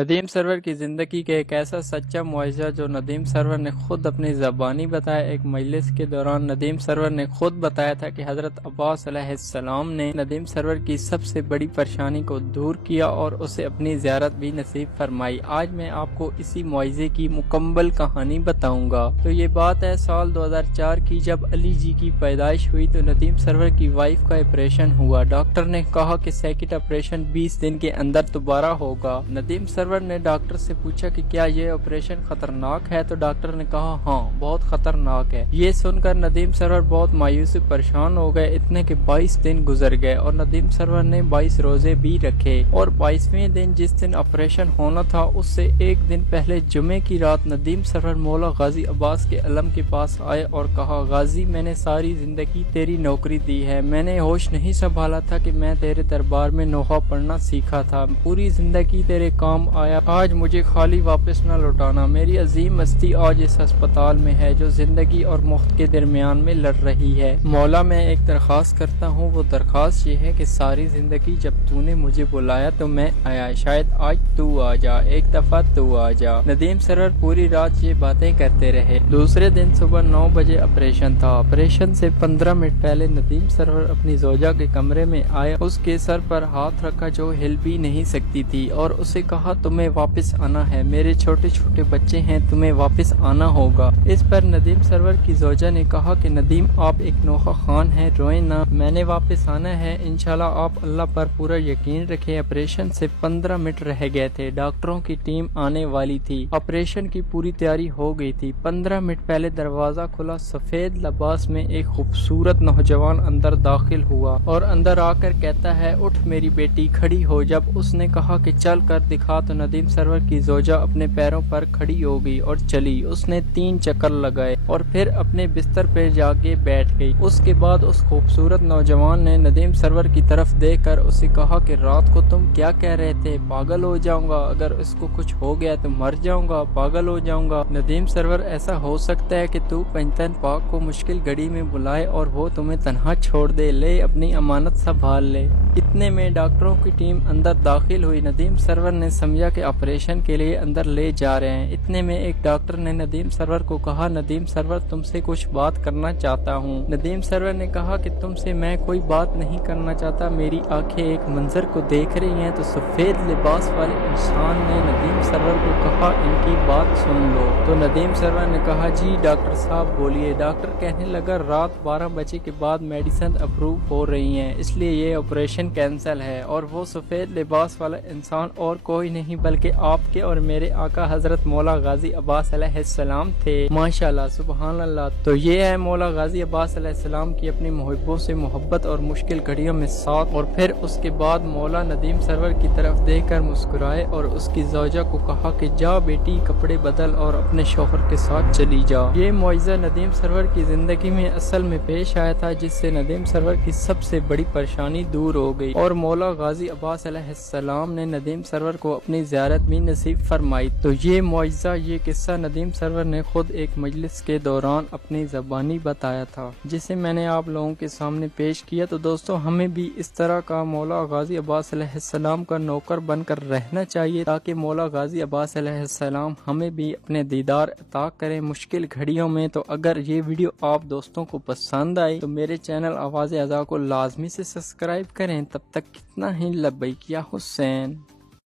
ندیم سرور کی زندگی کے ایک ایسا سچا معجزہ جو ندیم سرور نے خود اپنی زبانی بتایا۔ ایک مجلس کے دوران ندیم سرور نے خود بتایا تھا کہ حضرت عباس علیہ السلام نے ندیم سرور کی سب سے بڑی پریشانی کو دور کیا اور اسے اپنی زیارت بھی نصیب فرمائی۔ آج میں آپ کو اسی معجزے کی مکمل کہانی بتاؤں گا۔ تو یہ بات ہے سال 2004 کی، جب علی جی کی پیدائش ہوئی تو ندیم سرور کی وائف کا آپریشن ہوا۔ ڈاکٹر نے کہا کہ سیکنڈ آپریشن 20 دن کے اندر دوبارہ ہوگا۔ ندیم سرور نے ڈاکٹر سے پوچھا کہ کیا یہ آپریشن خطرناک ہے، تو ڈاکٹر نے کہا ہاں بہت خطرناک ہے۔ یہ سن کر ندیم سرور بہت مایوس پریشان ہو گئے۔ اتنے کہ 22 دن گزر گئے اور ندیم سرور نے 22 روزے بھی رکھے، اور 22ویں دن جس دن آپریشن ہونا تھا اس سے ایک دن پہلے جمعے کی رات ندیم سرور مولا غازی عباس کے علم کے پاس آئے اور کہا غازی میں نے ساری زندگی تیری نوکری دی ہے، میں نے ہوش نہیں سنبھالا تھا کہ میں تیرے دربار میں نوحہ پڑھنا سیکھا تھا، پوری زندگی تیرے کام آیا، آج مجھے خالی واپس نہ لوٹانا۔ میری عظیم ہستی آج اس ہسپتال میں ہے جو زندگی اور موت کے درمیان میں لڑ رہی ہے۔ مولا میں ایک درخواست کرتا ہوں، وہ درخواست یہ ہے کہ ساری زندگی جب تو نے مجھے بلایا تو میں آیا، شاید آج تو آ جا، ایک دفعہ تو آ جا۔ ندیم سرور پوری رات یہ باتیں کرتے رہے۔ دوسرے دن صبح 9 بجے آپریشن تھا۔ آپریشن سے 15 منٹ پہلے ندیم سرور اپنی زوجہ کے کمرے میں آئے، اس کے سر پر ہاتھ رکھا جو ہل بھی نہیں سکتی تھی، اور اسے کہا تمہیں واپس آنا ہے، میرے چھوٹے چھوٹے بچے ہیں، تمہیں واپس آنا ہوگا۔ اس پر ندیم سرور کی زوجہ نے کہا کہ ندیم آپ ایک نوحہ خان ہیں، روئیں نہ، میں نے واپس آنا ہے، انشاءاللہ آپ اللہ پر پورا یقین رکھیں۔ آپریشن سے 15 منٹ رہ گئے تھے، ڈاکٹروں کی ٹیم آنے والی تھی، آپریشن کی پوری تیاری ہو گئی تھی۔ 15 منٹ پہلے دروازہ کھلا، سفید لباس میں ایک خوبصورت نوجوان اندر داخل ہوا اور اندر آ کر کہتا ہے اٹھ میری بیٹی، کھڑی ہو۔ جب اس نے کہا کہ چل کر دکھا تو ندیم سرور کی زوجہ اپنے پیروں پر کھڑی ہو گئی اور چلی۔ اس نے 3 چکر لگائے اور پھر اپنے بستر پہ جا کے بیٹھ گئی۔ اس کے بعد اس خوبصورت نوجوان نے ندیم سرور کی طرف دیکھ کر اسے کہا کہ رات کو تم کیا کہہ رہے تھے، پاگل ہو جاؤں گا، اگر اس کو کچھ ہو گیا تو مر جاؤں گا، پاگل ہو جاؤں گا۔ ندیم سرور ایسا ہو سکتا ہے کہ تو پنجتن پاک کو مشکل گھڑی میں بلائے اور وہ تمہیں تنہا چھوڑ دے، لے اپنی امانت سنبھال لے۔ اتنے میں ڈاکٹروں کی ٹیم اندر داخل ہوئی۔ ندیم سرور نے سمجھا کہ آپریشن کے لیے اندر لے جا رہے ہیں۔ اتنے میں ایک ڈاکٹر نے ندیم سرور کو کہا ندیم سرور تم سے کچھ بات کرنا چاہتا ہوں۔ ندیم سرور نے کہا کہ تم سے میں کوئی بات نہیں کرنا چاہتا، میری آنکھیں ایک منظر کو دیکھ رہی ہیں۔ تو سفید لباس والے انسان نے ندیم سرور کو کہا ان کی بات سن لو۔ تو ندیم سرور نے کہا جی ڈاکٹر صاحب بولیے۔ ڈاکٹر کہنے لگا رات 12 بجے کے بعد میڈیسن اپروو ہو رہی ہیں، اس لیے یہ آپریشن کینسل ہے، اور وہ سفید لباس والا انسان اور کوئی نہیں بلکہ آپ کے اور میرے آقا حضرت مولا غازی عباس علیہ السلام تھے۔ ماشاءاللہ سبحان اللہ۔ تو یہ ہے مولا غازی عباس علیہ السلام کی اپنی محبوں سے محبت اور مشکل گھڑیوں میں ساتھ۔ اور پھر اس کے بعد مولا ندیم سرور کی طرف دیکھ کر مسکرائے اور اس کی زوجہ کو کہا کہ جا بیٹی کپڑے بدل اور اپنے شوہر کے ساتھ چلی جا۔ یہ معجزہ ندیم سرور کی زندگی میں اصل میں پیش آیا تھا، جس سے ندیم سرور کی سب سے بڑی پریشانی دور ہو گئی، اور مولا غازی عباس علیہ السلام نے ندیم سرور کو اپنی زیارت بھی نصیب فرمائی۔ تو یہ معجزہ، یہ قصہ ندیم سرور نے خود ایک مجلس کے دوران اپنی زبانی بتایا تھا، جسے میں نے آپ لوگوں کے سامنے پیش کیا۔ تو دوستو ہمیں بھی اس طرح کا مولا غازی عباس علیہ السلام کا نوکر بن کر رہنا چاہیے، تاکہ مولا غازی عباس علیہ السلام ہمیں بھی اپنے دیدار عطا کریں مشکل گھڑیوں میں۔ تو اگر یہ ویڈیو آپ دوستوں کو پسند آئی تو میرے چینل آواز ازا کو لازمی سے سبسکرائب کریں۔ تب تک کتنا ہی لبیک یا حسین۔